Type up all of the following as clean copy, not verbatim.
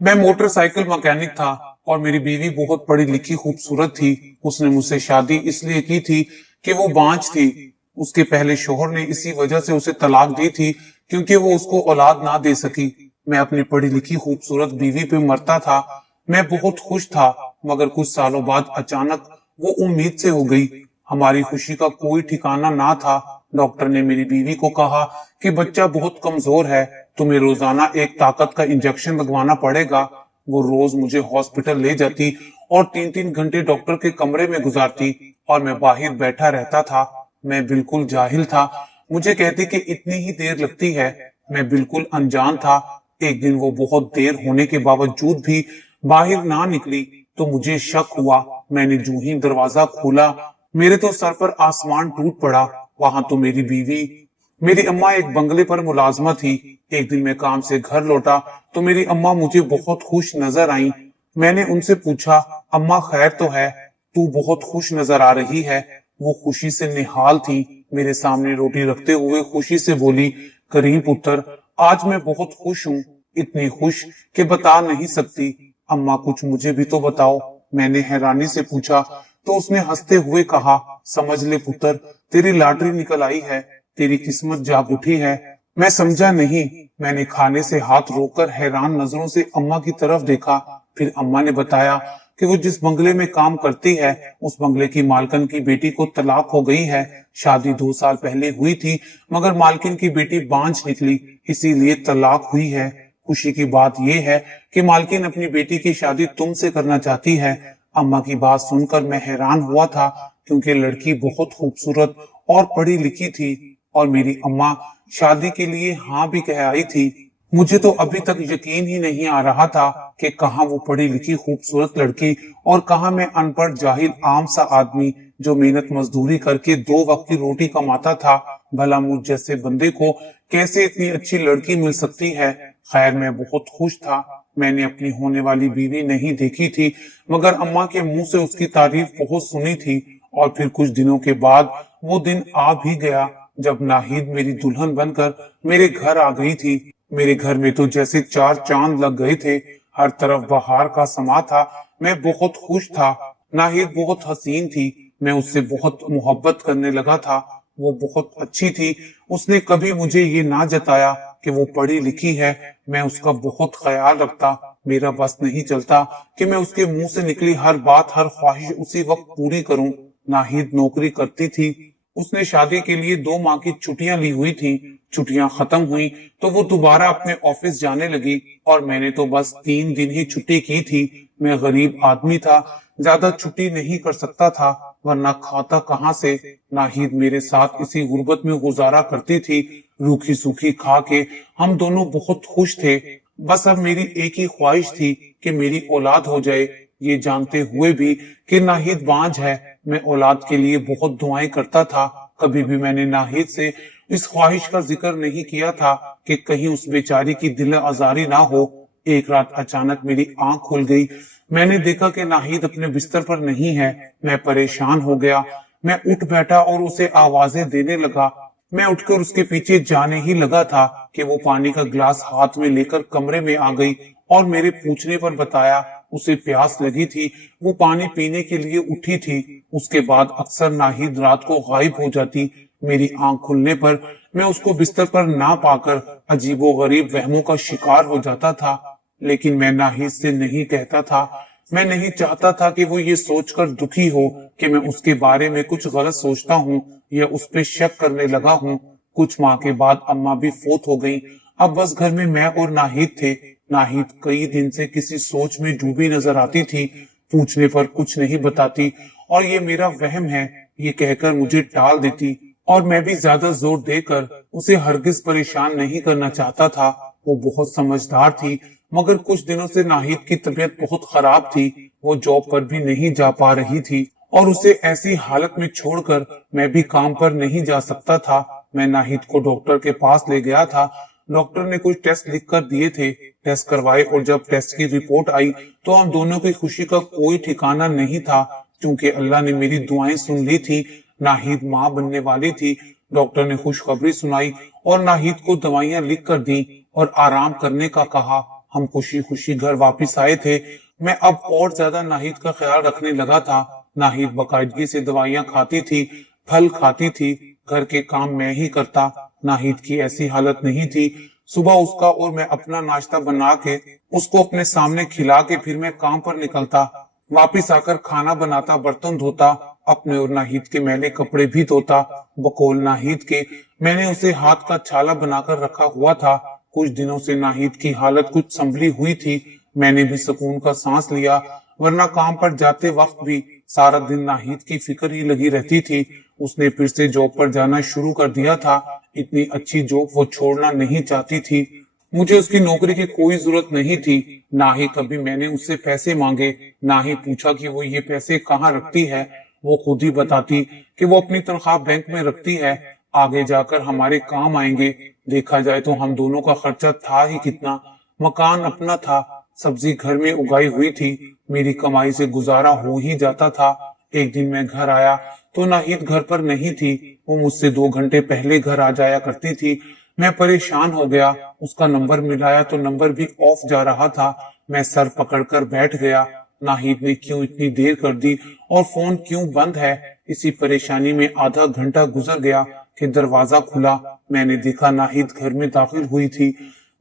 मैं motorcycle mechanic था और मेरी बीवी बहुत पढ़ी लिखी खूबसूरत थी। उसने मुझसे शादी इसलिए की थी कि वो बांझ थी। उसके पहले शोहर ने इसी वजह से उसे तलाक दी थी क्योंकि वो उसको औलाद ना दे सकी। मैं अपनी पढ़ी लिखी खूबसूरत बीवी पे मरता था। मैं बहुत खुश था, मगर कुछ सालों बाद अचानक वो उम्मीद से हो गई। हमारी खुशी का कोई ठिकाना ना था। डॉक्टर ने मेरी बीवी को कहा कि बच्चा बहुत कमजोर है, तुम्हें रोजाना एक ताकत का इंजेक्शन लगवाना पड़ेगा। वो रोज मुझे हॉस्पिटल ले जाती और 3-3 घंटे डॉक्टर के कमरे में गुजारती और मैं बाहर बैठा रहता था। मैं बिल्कुल जाहिल था। मुझे कहती कि इतनी ही देर लगती है। मैं बिल्कुल अनजान था। एक दिन वो बहुत देर होने के बावजूद भी बाहर ना निकली तो मुझे शक हुआ। मैंने जूं ही दरवाजा खोला, मेरे तो सर पर आसमान टूट पड़ा। वहां तो मेरी अम्मा एक बंगले पर मुलाजमा थी। एक दिन मैं काम से घर लौटा तो मेरी अम्मा मुझे बहुत खुश नजर आई। मैंने उनसे पूछा, अम्मा खैर तो है? तू बहुत खुश नजर आ रही है। वो खुशी से निहाल थी। मेरे सामने रोटी रखते हुए खुशी से बोली, करीम पुत्र, आज मैं बहुत खुश हूँ, इतनी खुश कि बता नहीं सकती। अम्मा कुछ मुझे भी तो बताओ, मैंने हैरानी से पूछा। तो उसने हंसते हुए कहा, समझ ले पुत्र, तेरी लॉटरी निकल आई है, तेरी किस्मत जाग उठी है। मैं समझा नहीं। मैंने खाने से हाथ रोककर हैरान नजरों से अम्मा की तरफ देखा। फिर अम्मा ने बताया कि वो जिस बंगले में काम करती है उस बंगले की मालकिन की बेटी को तलाक हो गई है। शादी 2 साल पहले हुई थी, मगर मालकिन की बेटी बांझ निकली, इसीलिए तलाक हुई है। खुशी की बात यह है कि मालकिन अपनी बेटी की शादी तुमसे करना चाहती है। अम्मा की बात सुनकर मैं हैरान हुआ था, क्योंकि लड़की बहुत खूबसूरत और पढ़ी लिखी थी और मेरी अम्मा शादी के लिए हाँ भी कह आई थी। मुझे तो अभी तक यकीन ही नहीं आ रहा था कि कहाँ वो पढ़ी लिखी खूबसूरत लड़की और कहाँ मैं अनपढ़ जाहिल आम सा आदमी जो मेहनत मजदूरी करके 2 वक्त की रोटी कमाता था। भला मुझ जैसे बंदे को कैसे इतनी अच्छी लड़की मिल सकती है। खैर मैं बहुत खुश था। मैंने अपनी होने वाली बीवी नहीं देखी थी, मगर अम्मा के मुंह से उसकी तारीफ बहुत सुनी थी। और फिर कुछ दिनों के बाद वो दिन आ भी गया जब नाहिद मेरी दुल्हन बनकर मेरे घर आ गई थी। मेरे घर में तो जैसे 4 चांद लग गए थे। हर तरफ बहार का समा था। मैं बहुत खुश था। नाहिद बहुत हसीन थी। मैं उससे बहुत मोहब्बत करने लगा था। वो बहुत अच्छी थी। उसने कभी मुझे ये ना जताया कि वो पढ़ी लिखी है। मैं उसका बहुत ख्याल रखता। मेरा बस नहीं चलता कि मैं उसके मुंह से निकली हर बात, हर ख्वाहिश उसी वक्त पूरी करूं। नाहिद नौकरी करती थी। उसने शादी के लिए 2 माह की छुट्टियां ली हुई थी। छुट्टियां खत्म हुई तो वो दोबारा अपने ऑफिस जाने लगी और मैंने तो बस 3 दिन ही छुट्टी की थी। मैं गरीब आदमी था, ज्यादा छुट्टी नहीं कर सकता था, वरना खाता कहाँ से। नाहिद मेरे साथ इसी गुर्बत में गुजारा करती थी। रूखी सूखी खा के हम दोनों बहुत खुश थे। बस अब मेरी एक ही ख्वाहिश थी कि मेरी औलाद हो जाए। ये जानते हुए भी कि नाहिद बांझ है, मैं औलाद के लिए बहुत दुआएं करता था। कभी भी मैंने नाहिद से इस ख्वाहिश का जिक्र नहीं किया था कि कहीं उस बेचारी की दिल आजारी ना हो। एक रात अचानक मेरी आंख खुल गई। मैंने देखा कि नाहिद अपने बिस्तर पर नहीं है। मैं परेशान हो गया। मैं उठ बैठा और उसे आवाजें देने लगा। मैं उठकर उसके पीछे जाने ही लगा था कि वो पानी का गिलास हाथ में लेकर कमरे में आ गई और मेरे पूछने पर बताया उसे प्यास लगी थी। वो पानी पीने के लिए उठी थी। उसके बाद अक्सर नाहिद रात को गायब हो जाती। मेरी आंख खुलने पर मैं उसको बिस्तर पर ना पाकर अजीबो गरीब वहमों का शिकार हो जाता था। लेकिन मैं नाहिद से नहीं कहता था। मैं नहीं चाहता था कि वो ये सोचकर दुखी हो कि मैं उसके बारे में कुछ गलत सोचता हूँ या उस पर शक करने लगा हूँ। कुछ माह के बाद अम्मा भी फोत हो गई। अब बस घर में मैं और नाहिद थे। नाहिद कई दिन से किसी सोच में डूबी नजर आती थी। पूछने पर कुछ नहीं बताती और ये मेरा वहम है, ये कहकर मुझे टाल देती। और मैं भी ज्यादा जोर देकर उसे हरगिज परेशान नहीं करना चाहता था। वो बहुत समझदार थी, मगर कुछ दिनों से नाहिद की तबीयत बहुत खराब थी। वो जॉब पर भी नहीं जा पा रही थी और उसे ऐसी हालत में छोड़कर मैं भी काम पर नहीं जा सकता था। मैं नाहिद को डॉक्टर के पास ले गया था। डॉक्टर ने कुछ टेस्ट लिख कर दिए थे। टेस्ट करवाए और जब टेस्ट की रिपोर्ट आई तो हम दोनों की खुशी का कोई ठिकाना नहीं था, क्योंकि अल्लाह ने मेरी दुआएं सुन ली थी। नाहिद माँ बनने वाली थी। डॉक्टर ने खुशखबरी सुनाई और नाहिद को दवाइयां लिख कर दी और आराम करने का कहा। हम खुशी खुशी घर वापस आए थे। मैं अब और ज्यादा नाहिद का ख्याल रखने लगा था। नाहिद बाकायदगी से दवाइयां खाती थी, फल खाती थी, घर के काम मैं ही करता। नाहिद की ऐसी हालत नहीं थी। सुबह उसका और मैं अपना नाश्ता बना के उसको अपने सामने खिला के फिर मैं काम पर निकलता। वापिस आकर खाना बनाता, बर्तन धोता, अपने और नाहिद के मैले कपड़े भी धोता। बकौल नाहिद के मैंने उसे हाथ का छाला बनाकर रखा हुआ था। कुछ दिनों से नाहिद की हालत कुछ संभली हुई थी। मैंने भी सुकून का सांस लिया, वरना काम पर जाते वक्त भी सारा दिन नाहिद की फिक्र ही लगी रहती थी। उसने फिर से जॉब पर जाना शुरू कर दिया था। इतनी अच्छी जॉब वो छोड़ना नहीं चाहती थी। मुझे उसकी नौकरी की कोई जरूरत नहीं थी। ना ही कभी मैंने उससे पैसे मांगे, ना ही पूछा कि वो ये पैसे कहाँ रखती है। वो खुद ही बताती कि वो अपनी तनख्वाह बैंक में रखती है, आगे जाकर हमारे काम आएंगे। देखा जाए तो हम दोनों का खर्चा था ही कितना। मकान अपना था, सब्जी घर में उगाई हुई थी, मेरी कमाई से गुजारा हो ही जाता था। एक दिन मैं घर आया तो नाहिद घर पर नहीं थी। वो मुझसे 2 घंटे पहले घर आ जाया करती थी। मैं परेशान हो गया। उसका नंबर मिलाया तो नंबर भी ऑफ जा रहा था। मैं सर पकड़कर बैठ गया। नाहिद ने क्यों इतनी देर कर दी और फोन क्यों बंद है। इसी परेशानी में आधा घंटा गुजर गया कि दरवाजा खुला। मैंने देखा नाहिद घर में दाखिल हुई थी।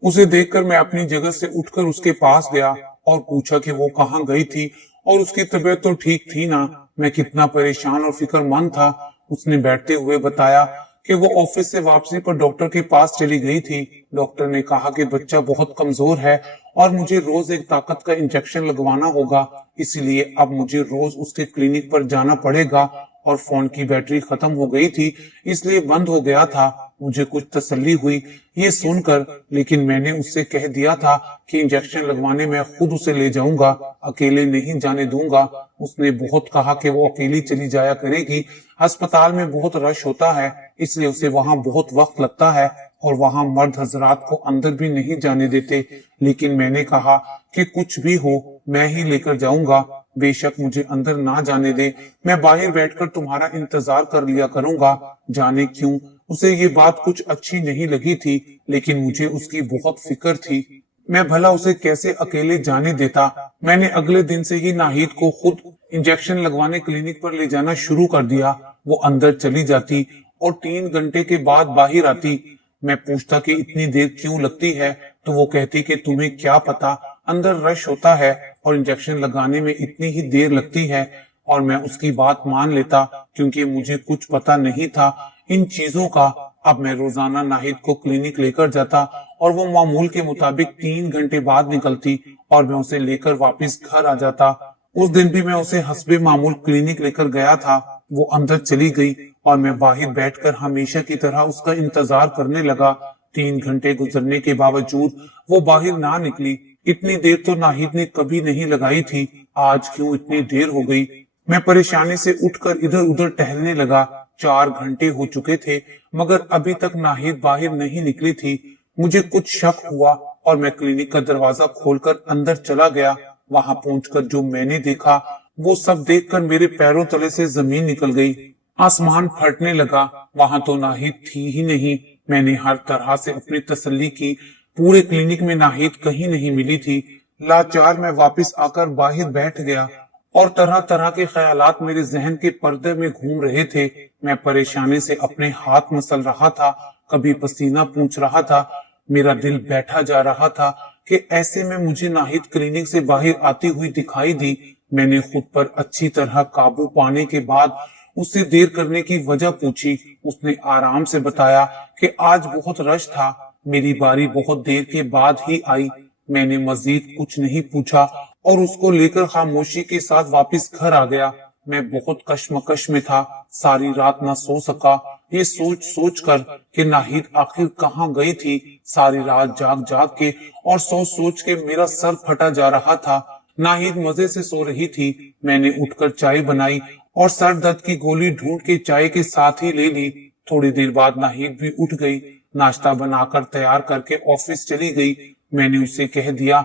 उसे देखकर मैं अपनी जगह से उठकर उसके पास गया और पूछा कि वो कहाँ गई थी और उसकी तबीयत तो ठीक थी ना। मैं कितना परेशान और फिक्रमंद था। उसने बैठते हुए बताया कि वो ऑफिस से वापसी पर डॉक्टर के पास चली गई थी। डॉक्टर ने कहा कि बच्चा बहुत कमजोर है और मुझे रोज एक ताकत का इंजेक्शन लगवाना होगा, इसलिए अब मुझे रोज उसके क्लिनिक पर जाना पड़ेगा। और फोन की बैटरी खत्म हो गई थी, इसलिए बंद हो गया था। मुझे कुछ तसल्ली हुई ये सुनकर, लेकिन मैंने उससे कह दिया था कि इंजेक्शन लगवाने मैं खुद उसे ले जाऊंगा, अकेले नहीं जाने दूंगा। उसने बहुत कहा कि वो अकेली चली जाया करेगी। अस्पताल में बहुत रश होता है, इसलिए उसे वहां बहुत वक्त लगता है और वहां मर्द हजरात को अंदर भी नहीं जाने देते। लेकिन मैंने कहा कि कुछ भी हो मैं ही लेकर जाऊंगा, बेशक मुझे अंदर ना जाने दे, मैं बाहर बैठकर तुम्हारा इंतजार कर लिया करूंगा। जाने क्यों उसे ये बात कुछ अच्छी नहीं लगी थी, लेकिन मुझे उसकी बहुत फिक्र थी। मैं भला उसे कैसे अकेले जाने देता। मैंने अगले दिन से ही नाहिद को खुद इंजेक्शन लगवाने क्लिनिक पर ले जाना शुरू कर दिया। वो अंदर चली जाती और 3 घंटे के बाद बाहर आती। मैं पूछता कि इतनी देर क्यों लगती है, तो वो कहती कि तुम्हें क्या पता, अंदर रश होता है और इंजेक्शन लगाने में इतनी ही देर लगती है। और मैं उसकी बात मान लेता, क्योंकि मुझे कुछ पता नहीं था इन चीजों का। अब मैं रोजाना नाहिद को क्लिनिक लेकर जाता और वो मामूल के मुताबिक 3 घंटे बाद निकलती और मैं उसे लेकर वापस घर आ जाता। उस दिन भी मैं उसे हस्बे मामूल क्लिनिक लेकर गया था। वो अंदर चली गई और मैं बाहर बैठकर हमेशा की तरह उसका इंतजार करने लगा। 3 घंटे गुजरने के बावजूद वो बाहर ना निकली। इतनी देर तो नाहिद ने कभी नहीं लगाई थी, आज क्यों इतनी देर हो गई। मैं परेशानी से उठकर इधर उधर टहलने लगा। 4 घंटे हो चुके थे मगर अभी तक नाहिद बाहर नहीं निकली थी। मुझे कुछ शक हुआ और मैं क्लिनिक का दरवाजा खोलकर अंदर चला गया। वहां पहुंचकर जो मैंने देखा वो सब देखकर मेरे पैरों तले से जमीन निकल गई। आसमान फटने लगा। वहां तो नाहिद थी ही नहीं। मैंने हर तरह से अपनी तसल्ली की, पूरे क्लिनिक में नाहिद कहीं नहीं मिली थी। लाचार मैं वापस आकर बाहर बैठ गया और तरह तरह के ख्यालात मेरे जहन के पर्दे में घूम रहे थे। मैं परेशानी से अपने हाथ मसल रहा था, कभी पसीना पूछ रहा था। मेरा दिल बैठा जा रहा था कि ऐसे में मुझे नाहिद क्लिनिक से बाहर आती हुई दिखाई दी। मैंने खुद पर अच्छी तरह काबू पाने के बाद उससे देर करने की वजह पूछी। उसने आराम से बताया कि आज बहुत रश था, मेरी बारी बहुत देर के बाद ही आई। मैंने मजीद कुछ नहीं पूछा और उसको लेकर खामोशी के साथ वापस घर आ गया। मैं बहुत कश्मकश में था, सारी रात ना सो सका। ये सोच सोच कर कि नाहिद आखिर कहाँ गई थी। सारी रात जाग जाग के और सोच सोच के मेरा सर फटा जा रहा था। नाहिद मजे से सो रही थी। मैंने उठकर चाय बनाई और सर दर्द की गोली ढूंढ के चाय के साथ ही ले ली। थोड़ी देर बाद नाहिद भी उठ गई, नाश्ता बनाकर तैयार करके ऑफिस चली गई। मैंने उसे कह दिया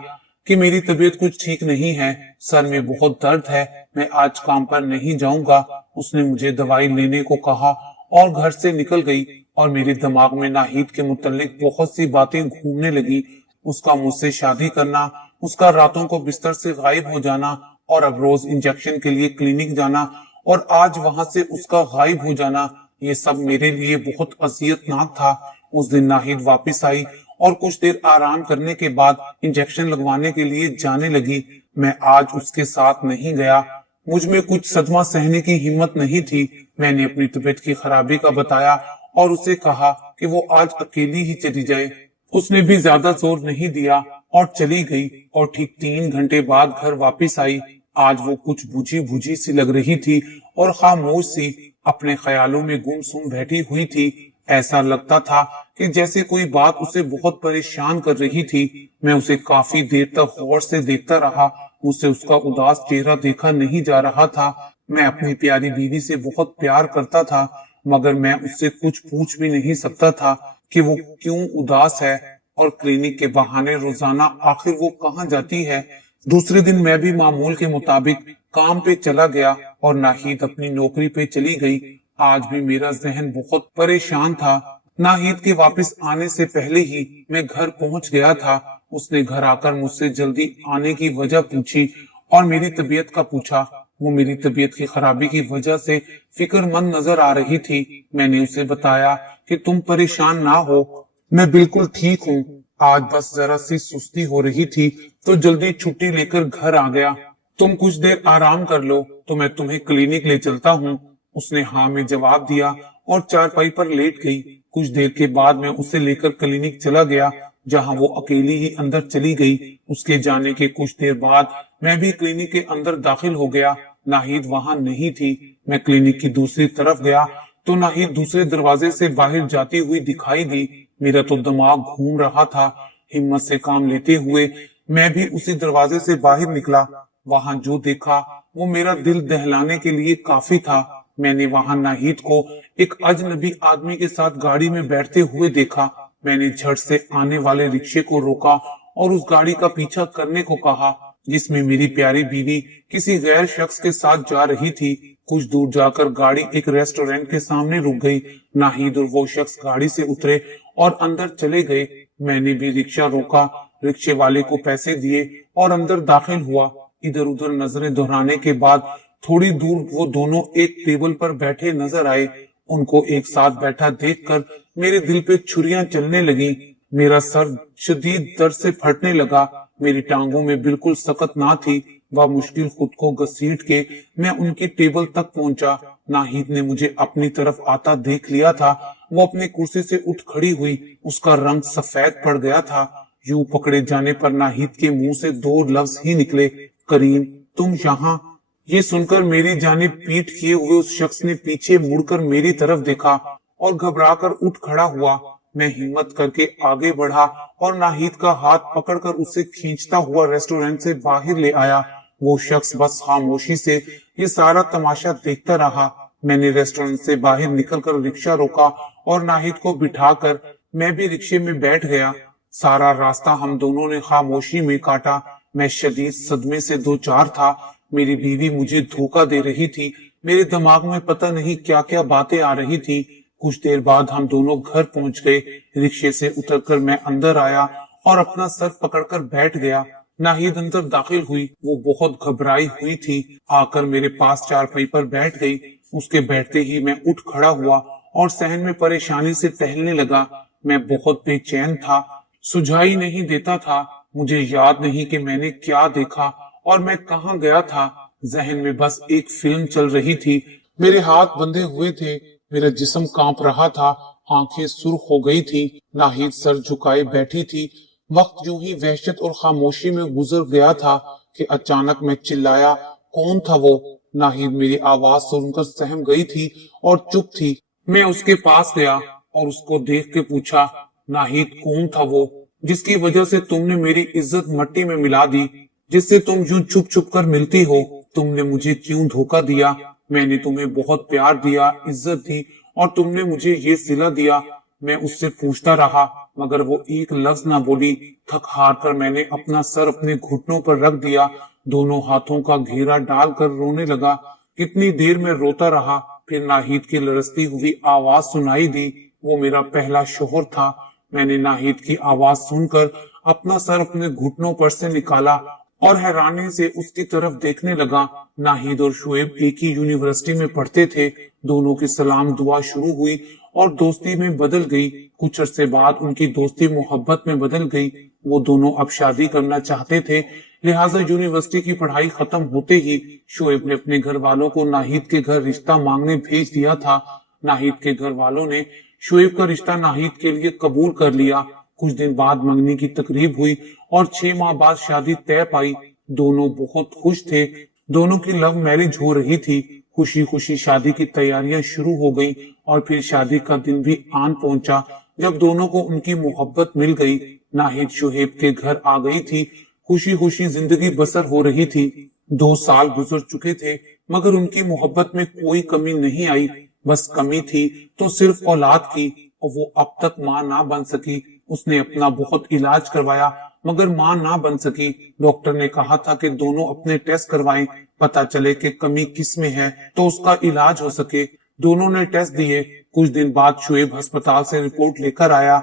कि मेरी तबीयत कुछ ठीक नहीं है, सर में बहुत दर्द है, मैं आज काम पर नहीं जाऊंगा। उसने मुझे दवाई लेने को कहा और घर से निकल गई और मेरे दिमाग में नाहिद के मुतालिक बहुत सी बातें घूमने लगी। उसका मुझसे शादी करना, उसका रातों को बिस्तर से गायब हो जाना और अब रोज इंजेक्शन के लिए क्लिनिक जाना और आज वहां से उसका गायब हो जाना, ये सब मेरे लिए बहुत अजियतनाक था। उस दिन नाहिद वापस आई और कुछ देर आराम करने के बाद इंजेक्शन लगवाने के लिए जाने लगी। मैं आज उसके साथ नहीं गया। मुझ में कुछ सदमा सहने की हिम्मत नहीं थी। मैंने अपनी तबीयत की खराबी का बताया और उसे कहा कि वो आज अकेली ही चली जाए। उसने भी ज्यादा जोर नहीं दिया और चली गई और ठीक 3 घंटे बाद घर वापस आई। आज वो कुछ बुझी बुझी सी लग रही थी और खामोश सी अपने ख्यालों में गुमसुम बैठी हुई थी। ऐसा लगता था कि जैसे कोई बात उसे बहुत परेशान कर रही थी। मैं उसे काफी देर तक गौर से देखता रहा। मुझसे उसका उदास चेहरा देखा नहीं जा रहा था। मैं अपनी प्यारी बीवी से बहुत प्यार करता था, मगर मैं उससे कुछ पूछ भी नहीं सकता था कि वो क्यों उदास है और क्लिनिक के बहाने रोजाना आखिर वो कहाँ जाती है। दूसरे दिन मैं भी मामूल के मुताबिक काम पे चला गया और नाहिद अपनी नौकरी पे चली गई। आज भी मेरा जहन बहुत परेशान था। नाहिद के वापस आने से पहले ही मैं घर पहुंच गया था। उसने घर आकर मुझसे जल्दी आने की वजह पूछी और मेरी तबीयत का पूछा। वो मेरी तबीयत की खराबी की वजह से फिक्रमंद नजर आ रही थी। मैंने उसे बताया कि तुम परेशान ना हो, मैं बिल्कुल ठीक हूँ। आज बस जरा सी सुस्ती हो रही थी तो जल्दी छुट्टी लेकर घर आ गया। तुम कुछ देर आराम कर लो तो मैं तुम्हें क्लिनिक ले चलता हूँ। उसने हाँ में जवाब दिया और चारपाई पर लेट गई। कुछ देर के बाद मैं उसे लेकर क्लिनिक चला गया, जहाँ वो अकेली ही अंदर चली गई। उसके जाने के कुछ देर बाद मैं भी क्लिनिक के अंदर दाखिल हो गया। नाहिद वहां नहीं थी। मैं क्लिनिक की दूसरी तरफ गया तो नाहिद दूसरे दरवाजे से बाहर जाती हुई दिखाई दी। मेरा तो दिमाग घूम रहा था। हिम्मत से काम लेते हुए मैं भी उसी दरवाजे से बाहर निकला। वहां जो देखा वो मेरा दिल दहलाने के लिए काफी था। मैंने वहां नाहिद को एक अजनबी आदमी के साथ गाड़ी में बैठते हुए देखा। मैंने झट से आने वाले रिक्शे को रोका और उस गाड़ी का पीछा करने को कहा, जिसमें मेरी प्यारी बीवी किसी गैर शख्स के साथ जा रही थी। कुछ दूर जाकर गाड़ी एक रेस्टोरेंट के सामने रुक गई। नाहिद और वो शख्स गाड़ी से उतरे और अंदर चले गए। मैंने भी रिक्शा रोका, रिक्शे वाले को पैसे दिए और अंदर दाखिल हुआ। इधर उधर नजरें दोहराने के बाद थोड़ी दूर वो दोनों एक टेबल पर बैठे नजर आए। उनको एक साथ बैठा देखकर मेरे दिल पे छुरियां चलने लगी। मेरा सर शदीद दर्द से फटने लगा। मेरी टांगों में बिल्कुल सकत ना थी। वह मुश्किल खुद को घसीट के मैं उनकी टेबल तक पहुंचा। नाहिद ने मुझे अपनी तरफ आता देख लिया था। वो अपनी कुर्सी से उठ खड़ी हुई। उसका रंग सफेद पड़ गया था। यूं पकड़े जाने पर नाहिद के मुंह से 2 लफ्ज ही निकले, करीम तुम यहाँ। ये सुनकर मेरी जानिब पीठ किए हुए उस शख्स ने पीछे मुड़कर मेरी तरफ देखा और घबराकर उठ खड़ा हुआ। मैं हिम्मत करके आगे बढ़ा और नाहिद का हाथ पकड़कर उसे खींचता हुआ रेस्टोरेंट से बाहर ले आया। वो शख्स बस खामोशी से ये सारा तमाशा देखता रहा। मैंने रेस्टोरेंट से बाहर निकलकर रिक्शा रोका और नाहिद को बिठाकर मैं भी रिक्शे में बैठ गया। सारा रास्ता हम दोनों ने खामोशी में काटा। मैं शदीद सदमे से दो चार था। मेरी बीवी मुझे धोखा दे रही थी। मेरे दिमाग में पता नहीं क्या क्या बातें आ रही थी। कुछ देर बाद हम दोनों घर पहुंच गए। रिक्शे से उतरकर मैं अंदर आया और अपना सर पकड़कर बैठ गया। नाहिद अंदर दाखिल हुई। वो बहुत घबराई हुई थी। आकर मेरे पास चारपाई पर बैठ गई। उसके बैठते ही मैं उठ खड़ा हुआ और सहन में परेशानी से टहलने लगा। मैं बहुत बेचैन था, सुझाई नहीं देता था। मुझे याद नहीं कि मैंने क्या देखा और मैं कहाँ गया था। जहन में बस एक फिल्म चल रही थी। मेरे हाथ बंधे हुए थे, मेरा जिस्म कांप रहा था, आंखें सुर्ख हो गई थी। नाहिद सर झुकाए बैठी थी। वक्त यूं ही वहशत और खामोशी में गुजर गया था कि अचानक मैं चिल्लाया, कौन था वो? नाहिद मेरी आवाज सुनकर सहम गई थी और चुप थी। मैं उसके पास गया और उसको देख के पूछा, नाहिद कौन था वो जिसकी वजह से तुमने मेरी इज्जत मट्टी में मिला दी, जिससे तुम यूं छुप छुप कर मिलती हो? तुमने मुझे क्यों धोखा दिया? मैंने तुम्हें बहुत प्यार दिया, इज्जत दी और तुमने मुझे ये सिला दिया। मैं उससे पूछता रहा मगर वो एक लफ्ज ना बोली। थक हार कर मैंने अपना सर अपने घुटनों पर रख दिया, दोनों हाथों का घेरा डालकर रोने लगा। कितनी देर में रोता रहा, फिर नाहिद की लरसती हुई आवाज सुनाई दी। वो मेरा पहला शोहर था। मैंने नाहिद की आवाज सुनकर अपना सर अपने घुटनों पर से निकाला और हैरानी से उसकी तरफ देखने लगा। नाहिद और शुएब एक ही यूनिवर्सिटी में पढ़ते थे। दोनों की सलाम दुआ शुरू हुई और दोस्ती में बदल गई। कुछ अरसे बाद उनकी दोस्ती मोहब्बत में बदल गई। वो दोनों अब शादी करना चाहते थे, लिहाजा यूनिवर्सिटी की पढ़ाई खत्म होते ही शुएब ने अपने घर वालों को नाहिद के घर रिश्ता मांगने भेज दिया था। नाहिद के घर वालों ने शुएब का रिश्ता नाहिद के लिए कबूल कर लिया। कुछ दिन बाद मंगनी की तकरीब हुई और 6 माह बाद शादी तय पाई। दोनों बहुत खुश थे। दोनों की लव मैरिज हो रही थी। खुशी खुशी शादी की तैयारियां शुरू हो गई और फिर शादी का दिन भी आन पहुंचा जब दोनों को उनकी मोहब्बत मिल गई। नाहिद शुएब के घर आ गई थी। खुशी खुशी जिंदगी बसर हो रही थी। 2 साल गुजर चुके थे मगर उनकी मोहब्बत में कोई कमी नहीं आई। बस कमी थी तो सिर्फ औलाद की, और वो अब तक मां ना बन सकी। उसने अपना बहुत इलाज करवाया मगर मां ना बन सकी। डॉक्टर ने कहा था कि दोनों अपने टेस्ट करवाएं, पता चले कि कमी किस में है तो उसका इलाज हो सके। दोनों ने टेस्ट दिए। कुछ दिन बाद शुएब अस्पताल से रिपोर्ट लेकर आया।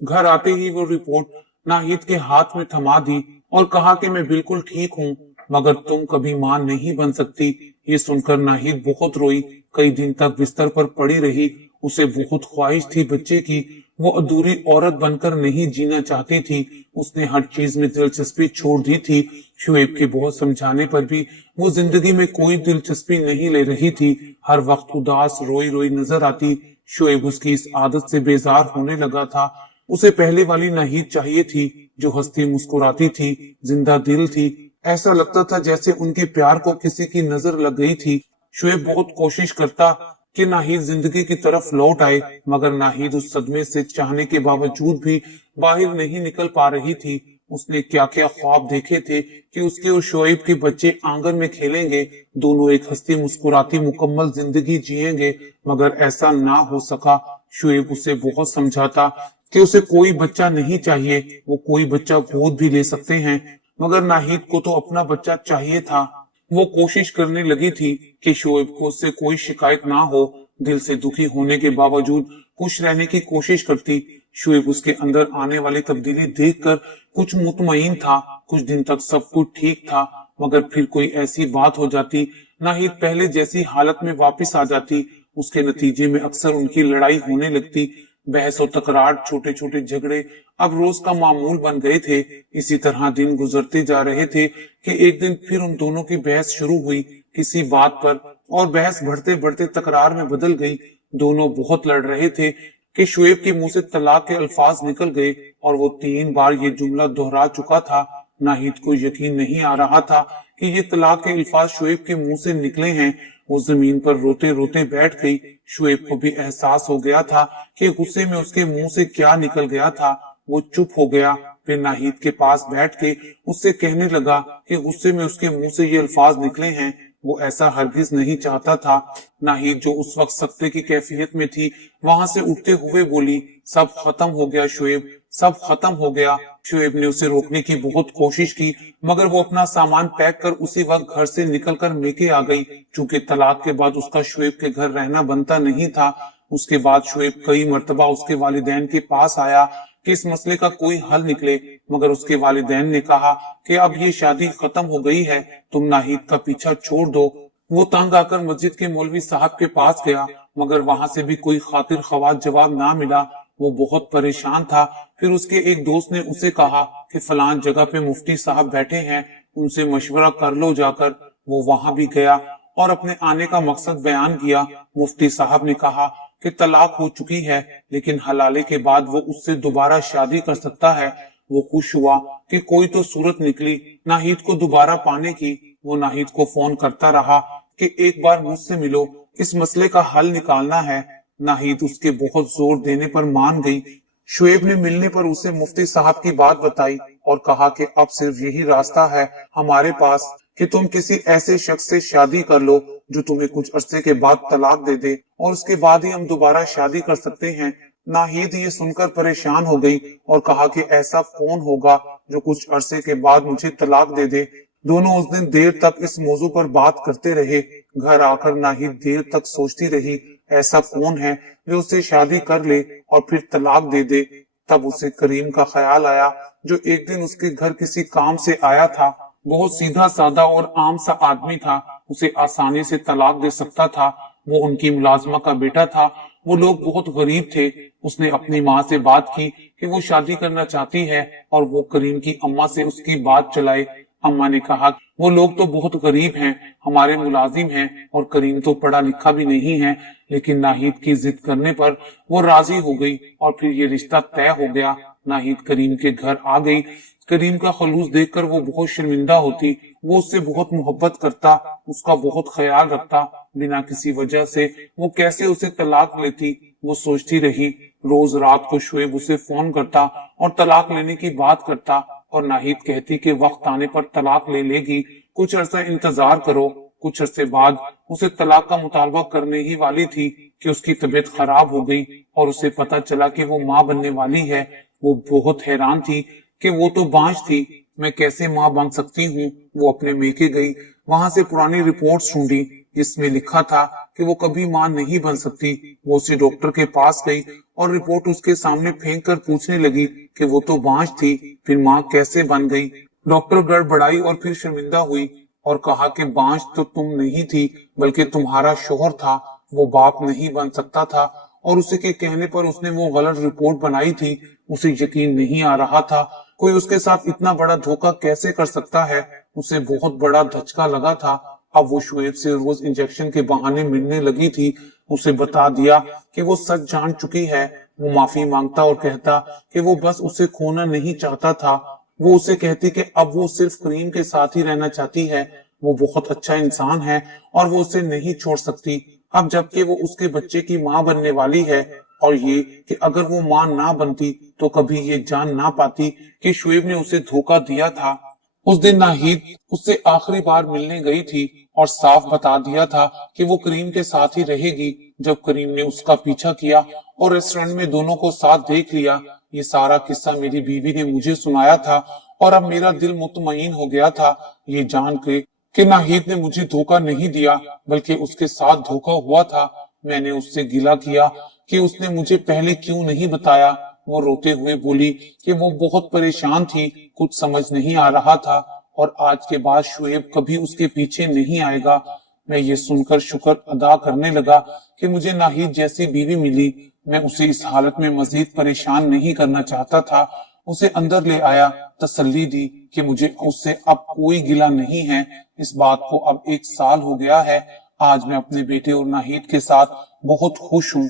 घर आते ही वो रिपोर्ट नाहिद के हाथ में थमा दी और कहा कि मैं बिल्कुल ठीक हूँ, मगर तुम कभी मां नहीं बन सकती। ये सुनकर नाहिद बहुत रोई। कई दिन तक बिस्तर पर पड़ी रही। उसे बहुत ख्वाहिश थी बच्चे की। वो अधूरी औरत बनकर नहीं जीना चाहती थी। उसने हर चीज में दिलचस्पी छोड़ दी थी। शुएब के बहुत समझाने पर भी वो जिंदगी में कोई दिलचस्पी नहीं ले रही थी। हर वक्त उदास रोई रोई नजर आती। शुएब उसकी इस आदत से बेजार होने लगा था। उसे पहले वाली नाहिद चाहिए थी जो हंसती मुस्कुराती थी, जिंदा दिल थी। ऐसा लगता था जैसे उनके प्यार को किसी की नजर लग गई थी। शुएब बहुत कोशिश करता कि नाहिद जिंदगी की तरफ लौट आए, मगर नाहिद उस सदमे से चाहने के बावजूद भी बाहर नहीं निकल पा रही थी। उसने क्या क्या ख्वाब देखे थे कि उसके और शुएब के बच्चे आंगन में खेलेंगे, दोनों एक हंसती मुस्कुराती मुकम्मल जिंदगी जिएंगे, मगर ऐसा ना हो सका। शुएब उसे बहुत समझाता कि उसे कोई बच्चा नहीं चाहिए, वो कोई बच्चा गोद भी ले सकते हैं, मगर नाहिद को तो अपना बच्चा चाहिए था। वो कोशिश करने लगी थी कि शुएब को उससे कोई शिकायत ना हो। दिल से दुखी होने के बावजूद खुश रहने की कोशिश करती। शुएब उसके अंदर आने वाली तब्दीली देखकर कुछ मुतमईन था। कुछ दिन तक सब कुछ ठीक था, मगर फिर कोई ऐसी बात हो जाती, नाहिद पहले जैसी हालत में वापस आ जाती। उसके नतीजे में अक्सर उनकी लड़ाई होने लगती। बहस और तकरार, छोटे छोटे झगड़े अब रोज का मामूल बन गए थे। इसी तरह दिन गुजरते जा रहे थे कि एक दिन फिर उन दोनों की बहस शुरू हुई किसी बात पर, और बहस बढ़ते बढ़ते तकरार में बदल गई। दोनों बहुत लड़ रहे थे कि शुएब के मुंह से तलाक के अल्फाज निकल गए, और वो 3 बार ये जुमला दोहरा चुका था। नाहिद को यकीन नहीं आ रहा था कि ये तलाक के अल्फाज शुएब के मुंह से निकले हैं। वो जमीन पर रोते रोते बैठ गई। शुएब को भी एहसास हो गया था कि गुस्से में उसके मुंह से क्या निकल गया था। वो चुप हो गया। फिर नाहिद के पास बैठ के उससे कहने लगा कि गुस्से में उसके मुंह से ये अल्फाज निकले हैं। वो ऐसा हरगिज नहीं चाहता था। नाहिद जो उस वक्त सख्ते की कैफियत में थी, वहां से उठते हुए बोली, सब खत्म हो गया शुएब, सब खत्म हो गया। शुएब ने उसे रोकने की बहुत कोशिश की, मगर वो अपना सामान पैक कर उसी वक्त घर से निकलकर मेके आ गई। चूंकि तलाक के बाद उसका शुएब के घर रहना बनता नहीं था। उसके बाद शुएब कई मर्तबा उसके वालिदैन के पास आया कि इस मसले का कोई हल निकले, मगर उसके वालिदैन ने कहा कि अब ये शादी खत्म हो गई है, तुम नाहिद का पीछा छोड़ दो। वो तंग आकर मस्जिद के मौलवी साहब के पास गया, मगर वहां से भी कोई खातिर ख्वाह जवाब ना मिला। वो बहुत परेशान था। फिर उसके एक दोस्त ने उसे कहा कि फलान जगह पे मुफ्ती साहब बैठे हैं, उनसे मशवरा कर लो जाकर। वो वहां भी गया और अपने आने का मकसद बयान किया। मुफ्ती साहब ने कहा कि तलाक हो चुकी है, लेकिन हलाले के बाद वो उससे दोबारा शादी कर सकता है। वो खुश हुआ कि कोई तो सूरत निकली नाहिद को दोबारा पाने की। वो नाहिद को फोन करता रहा कि एक बार मुझसे मिलो, इस मसले का हल निकालना है। नाहिद उसके बहुत जोर देने पर मान गई। शुएब ने मिलने पर उसे मुफ्ती साहब की बात बताई और कहा कि अब सिर्फ यही रास्ता है हमारे पास कि तुम किसी ऐसे शख्स से शादी कर लो जो तुम्हें कुछ अरसे के बाद तलाक दे दे, और उसके बाद ही हम दोबारा शादी कर सकते हैं। नाहिद ये सुनकर परेशान हो गई और कहा कि ऐसा कौन होगा जो कुछ अरसे के बाद मुझे तलाक दे दे। दोनों उस दिन देर तक इस मौजू पर बात करते रहे। घर आकर नाहिद देर तक सोचती रही, ऐसा कौन है जो उससे शादी कर ले और फिर तलाक दे दे। तब उसे करीम का ख्याल आया, जो एक दिन उसके घर किसी काम से आया था। बहुत सीधा साधा और आम सा आदमी था, उसे आसानी से तलाक दे सकता था। वो उनकी मुलाजमा का बेटा था। वो लोग बहुत गरीब थे। उसने अपनी माँ से बात की कि वो शादी करना चाहती है और वो करीम की अम्मा से उसकी बात चलाए। अम्मा ने कहा, वो लोग तो बहुत गरीब हैं, हमारे मुलाजिम हैं और करीम तो पढ़ा लिखा भी नहीं है। लेकिन नाहिद की जिद करने पर वो राजी हो गई और फिर ये रिश्ता तय हो गया। नाहिद करीम के घर आ गई। करीम का खलूस देखकर वो बहुत शर्मिंदा होती। वो उससे बहुत मोहब्बत करता, उसका बहुत ख्याल रखता। बिना किसी वजह से वो कैसे उसे तलाक लेती, वो सोचती रही। रोज रात को शुएब उसे फोन करता और तलाक लेने की बात करता और नाहिद कहती कि वक्त आने पर तलाक ले लेगी, कुछ अरसा इंतजार करो। कुछ अरसे बाद उसे तलाक का मुतालबा करने ही वाली थी कि उसकी तबीयत खराब हो गई और उसे पता चला कि वो माँ बनने वाली है। वो बहुत हैरान थी कि वो तो बांझ थी, मैं कैसे माँ बन सकती हूँ। वो अपने मेके गई, वहां से पुरानी रिपोर्ट ढूंढी जिसमें लिखा था कि वो कभी माँ नहीं बन सकती। वो उसी डॉक्टर के पास गई और रिपोर्ट उसके सामने फेंक कर पूछने लगी कि वो तो बांझ थी, फिर माँ कैसे बन गई। डॉक्टर गड़बड़ाई और फिर शर्मिंदा हुई और कहा कि बांझ तो तुम नहीं थी, बल्कि तुम्हारा शोहर था, वो बाप नहीं बन सकता था। और उसी के कहने पर उसने वो गलत रिपोर्ट बनाई थी। उसे यकीन नहीं आ रहा था, कोई उसके साथ इतना बड़ा धोखा कैसे कर सकता है। उसे बहुत बड़ा धचका लगा था। अब वो शुएब से रोज इंजेक्शन के बहाने मिलने लगी थी। उसे बता दिया कि वो सच जान चुकी है। वो माफी मांगता और कहता कि वो बस उसे खोना नहीं चाहता था। वो उसे कहती कि अब वो सिर्फ करीम के साथ ही रहना चाहती है, वो बहुत अच्छा इंसान है और वो उसे नहीं छोड़ सकती। अब जबकि वो उसके बच्चे की माँ बनने वाली है, और ये कि अगर वो माँ ना बनती तो कभी ये जान ना पाती कि शुएब ने उसे धोखा दिया था। उस दिन नाहिद उससे आखिरी बार मिलने गई थी और साफ बता दिया था कि वो करीम के साथ ही रहेगी। जब करीम ने उसका पीछा किया और रेस्टोरेंट में दोनों को साथ देख लिया। ये सारा किस्सा मेरी बीवी ने मुझे सुनाया था और अब मेरा दिल मुतमईन हो गया था, ये जान के कि नाहिद ने मुझे धोखा नहीं दिया, बल्कि उसके साथ धोखा हुआ था। मैंने उससे गिला किया कि उसने मुझे पहले क्यों नहीं बताया। वो रोते हुए बोली कि वो बहुत परेशान थी, कुछ समझ नहीं आ रहा था और आज के बाद शुएब कभी उसके पीछे नहीं आएगा। मैं ये सुनकर शुक्र अदा करने लगा कि मुझे नाहिद जैसी बीवी मिली। मैं उसे इस हालत में मजीद परेशान नहीं करना चाहता था। उसे अंदर ले आया, तसल्ली दी कि मुझे उससे अब कोई गिला नहीं है। इस बात को अब 1 साल हो गया है। आज मैं अपने बेटे और नाहिद के साथ बहुत खुश हूँ।